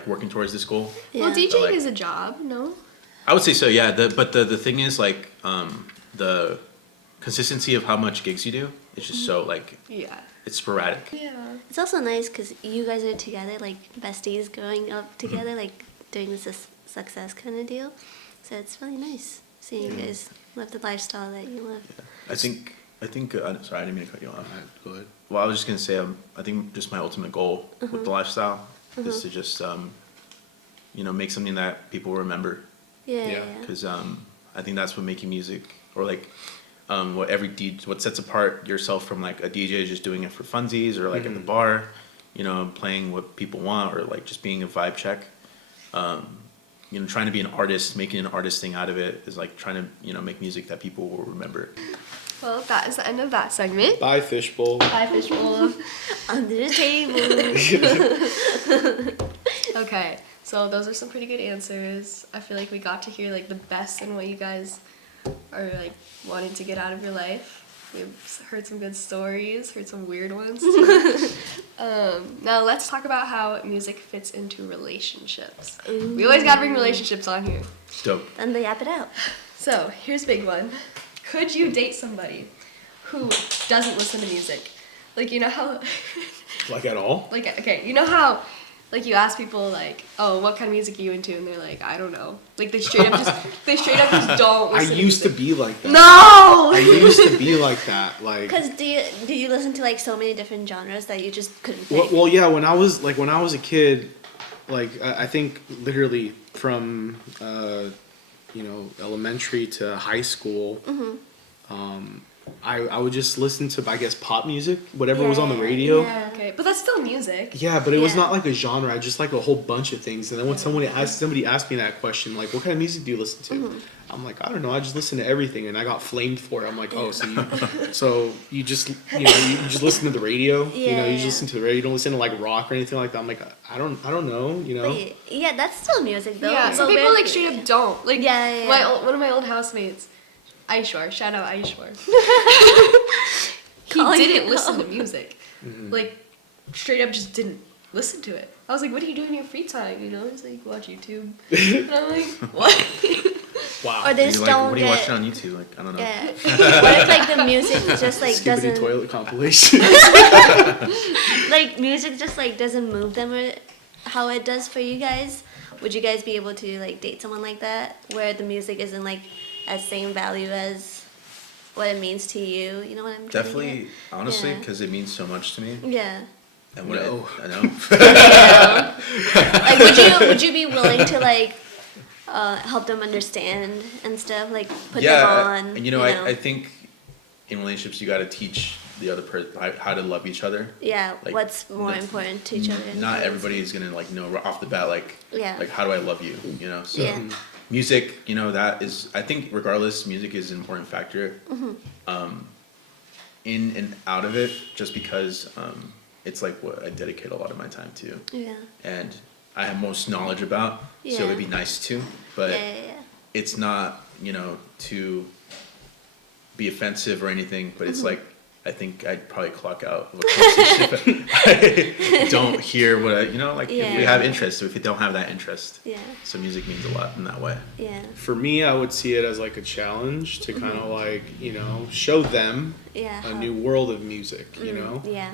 working towards this goal. Yeah. Well, DJing like- is a job, no? I would say so, yeah. But the thing is like the consistency of how much gigs you do is just so like Yeah. it's sporadic. Yeah. It's also nice because you guys are together, like besties, growing up together, like doing this success kind of deal. So it's really nice seeing you guys live the lifestyle that you live. I think sorry, I didn't mean to cut you off. Go ahead. Well, I was just gonna say, I think just my ultimate goal with the lifestyle is to just, you know, make something that people will remember. Yeah. Yeah. Yeah. Because I think that's what making music, or like, what sets apart yourself from like a DJ is just doing it for funsies, or like at the bar, you know, playing what people want, or like just being a vibe check. You know, trying to be an artist, making an artist thing out of it is like trying to, you know, make music that people will remember. Well, that is the end of that segment. Bye, Fishbowl. Bye, Fishbowl. Under the table. Okay, so those are some pretty good answers. I feel like we got to hear like the best in what you guys are like wanting to get out of your life. We've heard some good stories, heard some weird ones too. Now let's talk about how music fits into relationships. We always gotta bring relationships on here. Dope. Then they yap it out. So here's a big one. Could you date somebody who doesn't listen to music? Like, you know how Like at all? like, okay, you know how like you ask people like, oh, what kind of music are you into, and they're like, I don't know. Like they straight up just don't I listen used to music. be like that. No. I used to be like that. Like, Because do you listen to like so many different genres that you just couldn't pick? well, yeah. When I was a kid, like I think literally from elementary to high school, I would just listen to, I guess, pop music, whatever was on the radio. Yeah. Okay, but that's still music. Yeah, but it was Yeah. not like a genre. I just like a whole bunch of things. And then when somebody asked me that question, like, what kind of music do you listen to? I'm like, I don't know. I just listen to everything, and I got flamed for it. I'm like, oh, so you just you just listen to the radio. You Yeah, just yeah. listen to the radio. You don't listen to like rock or anything like that. I'm like, I don't know. But yeah, that's still music though. Yeah, some But people we're- like straight up don't. Like Yeah. one of my old housemates, Aishwar, shout out Aishwar. He Calling didn't you listen to out. music. Like straight up just didn't listen to it. I was like, what do you do in your free time? He's like, watch YouTube. And I'm like, what? Wow. Or they You're just like, don't what are you get. watching on YouTube? Like, I don't know. Yeah. What if like the music just like Skibbity doesn't toilet compilation. like music just like doesn't move them or how it does for you guys? Would you guys be able to like date someone like that where the music isn't like as same value as what it means to you? You know what I'm trying Definitely, honestly, Yeah. because it means so much to me. to get? Yeah. And what No. I know. Like would you be willing to like help them understand and stuff, like put them on? and I think in relationships you got to teach the other person how to love each other. yeah, like, what's more the- important to each other? Not everybody is gonna like know off the bat Yeah. like how do I love you, So Yeah. music, that is, I think regardless, music is an important factor. In and out of it, just because it's like what I dedicate a lot of my time to, Yeah. and I have most knowledge about. So Yeah. it'd be nice to, but Yeah. it's not to be offensive or anything, but it's like I think I'd probably clock out of a conversation if I don't hear what if we Yeah. have interest, so if you don't have that interest. Yeah. So music means a lot in that way. Yeah. For me, I would see it as like a challenge to kind of like, show them Yeah. a new world of music, Yeah.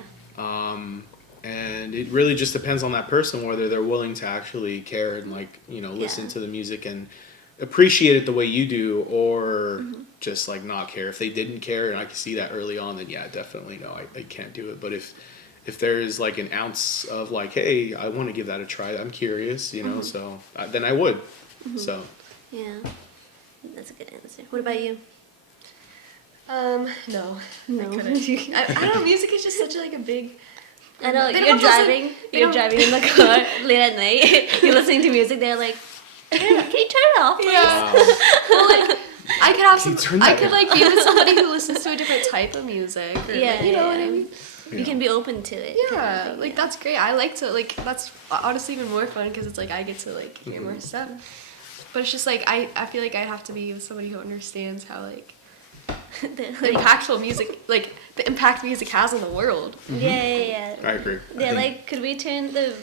And it really just depends on that person whether they're willing to actually care and like, listen Yeah. to the music and appreciate it the way you do, or just like not care. If they didn't care and I could see that early on, then yeah, definitely no, I can't do it. But if there is like an ounce of like, hey, I want to give that a try, I'm curious, so then I would. So Yeah. That's a good answer. What about you? No. No. I couldn't. I don't know. Music is just such a big. I know They you're don't listen- driving. they You're don't- driving in the car late at night. You're listening to music. They're like, "Can you turn it off, please?" Yeah. Well, like, I could have Can you some. turn I that could like be with somebody who listens to a different type of music. Or, Yeah, like, you know what I yeah. mean. You can be open to it. kind of Yeah, thing, like that's great. I like to like that's honestly even more fun because it's like I get to like hear more stuff. But it's just like I feel like I'd have to be with somebody who understands how like They're the impactful music, like the impact music has on the world. yeah. I agree. They're like, could we turn the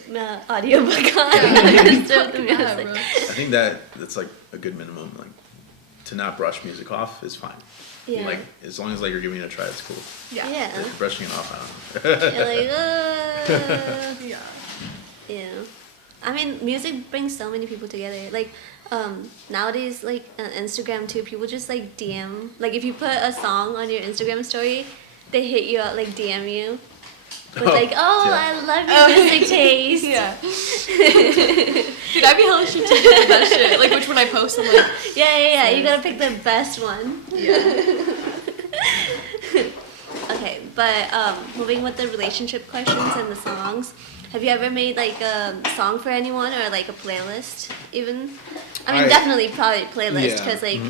audiobook on instead of the Yeah, music? bro. I think that's like a good minimum. Like to not brush music off is fine. Yeah. Like as long as like you're giving it a try, it's cool. Yeah. Yeah. If you're brushing it off, I don't know. You're like, Yeah. yeah. I mean, music brings so many people together. Like, nowadays, like on Instagram too, people just like DM. Like, if you put a song on your Instagram story, they hit you up, like DM you. With like, oh, yeah. I love your music taste. Yeah. Dude, I'd be hella strategic with that shit. Like which one I post, I'm like, Yeah. You gotta pick the best one. Okay, but moving with the relationship questions and the songs, have you ever made like a song for anyone or like a playlist even? I mean, definitely probably playlist Yeah. because like,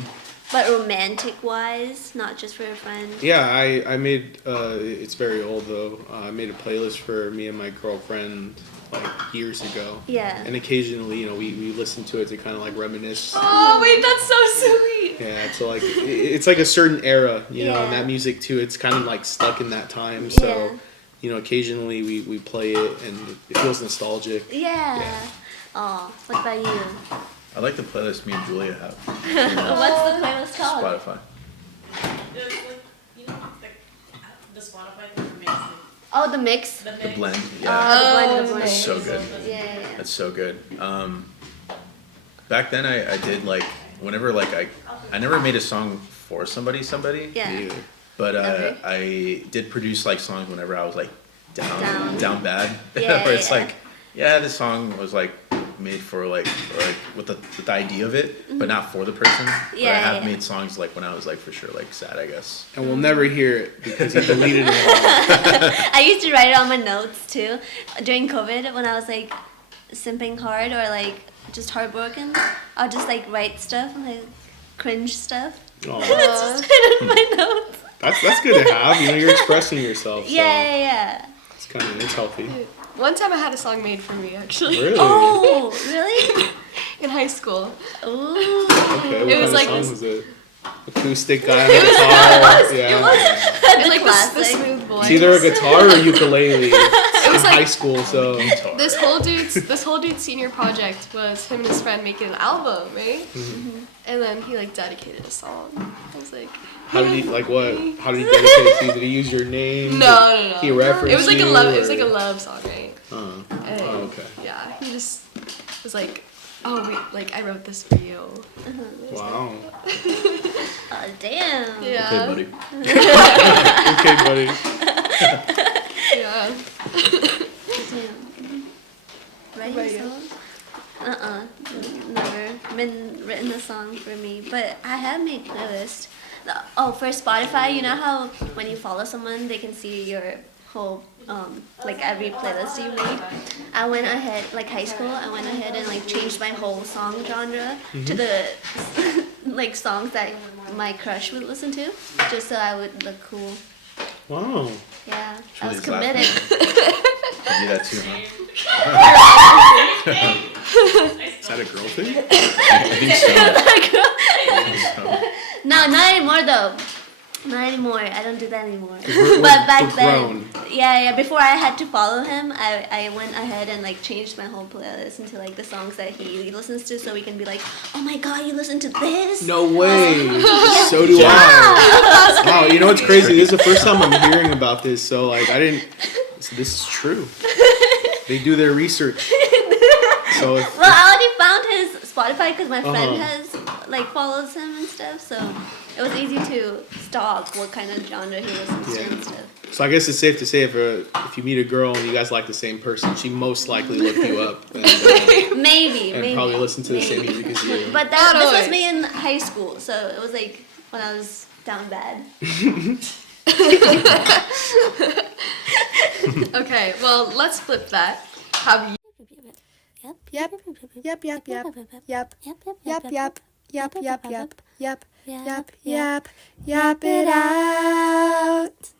but romantic wise, not just for a friend. Yeah, I made, it's very old though, I made a playlist for me and my girlfriend like years ago. Yeah. And occasionally, we listen to it to kind of like reminisce. oh wait, that's so sweet. Yeah, so like, it's like a certain era, and Yeah. that music too, it's kind of like stuck in that time. So, occasionally we play it and it feels nostalgic. Yeah. Yeah. Oh, what about you? I like the playlist me and Julia have. What's the playlist called? Spotify. It's like, the Spotify thing for me, it's like Oh, the mix. The blend. Oh, Yeah. the blend. That's so good. Yeah. That's so good. Back then I did like whenever like I never made a song for somebody, Yeah. Me either. but Okay. I did produce like songs whenever I was like down bad. Yeah, Where it's yeah. like, yeah, this song was like made for like or like with the idea of it, but not for the person. But I Mm-hmm. Yeah, have yeah. made songs like when I was like for sure like sad, I guess. And we'll never hear it because he deleted it all. I used to write it on my notes too during COVID when I was like simping hard or like just heartbroken. I'll just like write stuff, like cringe stuff. Aw. It's just kind of my notes. That's good to have. You know, you're expressing yourself. So Yeah. it's healthy. One time I had a song made for me actually Really? Oh, really? in high school. Ooh. Okay. What It was kind like of this- song was it? Acoustic guy on the guitar. Yeah. It's like the classic. smooth voice. It's either a guitar or ukulele. It was in high like school, so Guitar. this whole dude's senior project was him and his friend making an album, right? And then he like dedicated a song. I was like, how did he like what? How did he dedicate it to you? Did he use your name? no. He referenced It was like a you, love. It was or- like a love song, right? And Oh, okay. Yeah, he just was like, oh wait, like I wrote this for you. Wow. Oh, damn. Yeah. Okay, buddy. Okay, buddy. Yeah. Damn. Writing About you? songs? Never been written a song for me, but I have made playlists. Oh, for Spotify, you know how when you follow someone, they can see your whole like every playlist you made. I went ahead, like high school, I went ahead and like changed my whole song genre to the like songs that my crush would listen to, just so I would look cool. Wow. Yeah, I really was is laughing. committed. You do that too, huh? Is that a girl thing? I think so. No, not anymore though. Not anymore. I don't do that anymore. We're- But back we're then, grown. yeah. Before I had to follow him, I went ahead and like changed my whole playlist into like the songs that he listens to, so we can be like, oh my god, you listen to this? No way. So do I. Wow, you know what's crazy? This is the first time I'm hearing about this, so like I didn't. So this is true. They do their research. So if, Well, I already found his Spotify because my friend Uh-huh. has like follows him and stuff, so it was easy to stalk what kind of genre he listens to Yeah. and stuff. so I guess it's safe to say if you meet a girl and you guys like the same person, she most likely looked you up and Maybe. probably listened to the same maybe. music as you. But Not this was always. me in high school, so it was like when I was down bad. Okay, well let's flip that. Have you? Yep, yep, yep, yep, yep, yep, yep, yep, yep, yep, yep, yep, yep, yep, yep it out.